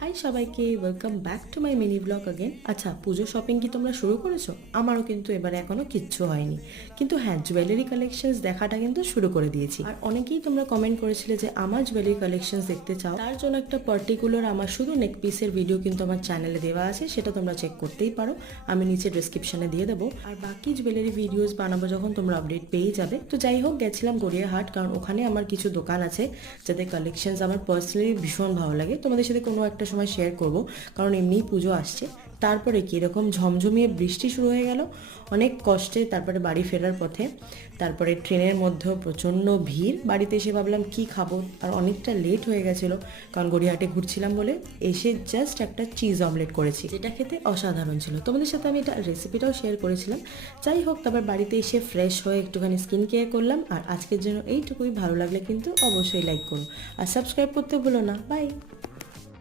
High সবাইকে, welcome back to my mini blog again. আচ্ছা, পুজো shopping কি তোমরা শুরু করেছো? আমারও কিন্তু এবারে এখনো কিচ্ছু হয়নি, কিন্তু হ্যাঁ, জুয়েলারি কালেকশনস দেখাটা কিন্তু শুরু করে দিয়েছি। আর অনেকেই তোমরা কমেন্ট করেছিলে যে আমার জুয়েলারি কালেকশনস দেখতে চাও, তার জন্য একটা পার্টিকুলার আমার শুধু নেক পিসের ভিডিও কিন্তু আমার চ্যানেলে দেওয়া আছে, সেটা তোমরা চেক করতেই পারো, আমি নিচে ডেসক্রিপশনে দিয়ে দেবো। আর বাকি জুয়েলারি ভিডিওস বানাবো যখন তোমরা আপডেট পেয়ে যাবে। তো যাই হোক, গেছিলাম গড়িয়াহাট, কারণ ওখানে আমার কিছু দোকান আছে যাদের কালেকশনস আমার পার্সোনালি ভীষণ ভালো লাগে। তোমাদের সাথে কোনো একটা সময় শেয়ার করব, কারণ এমনিই পুজো আসছে। তারপরে কীরকম ঝমঝমিয়ে বৃষ্টি শুরু হয়ে গেল অনেক কষ্টে, তারপরে বাড়ি ফেরার পথে। তারপরে ট্রেনের মধ্যেও প্রচণ্ড ভিড়। বাড়িতে এসে ভাবলাম কি খাবো, আর অনেকটা লেট হয়ে গেছিলো, কারণ গড়িয়াহাটে ঘুরছিলাম বলে। এসে জাস্ট একটা চিজ অমলেট করেছি, যেটা খেতে অসাধারণ ছিল। তোমাদের সাথে আমি এটা রেসিপিটাও শেয়ার করেছিলাম। যাই হোক, তারপর বাড়িতে এসে ফ্রেশ হয়ে একটুখানি স্কিন কেয়ার করলাম। আর আজকের জন্য এইটুকুই। ভালো লাগলে কিন্তু অবশ্যই লাইক করো আর সাবস্ক্রাইব করতে ভুলো না। বাই।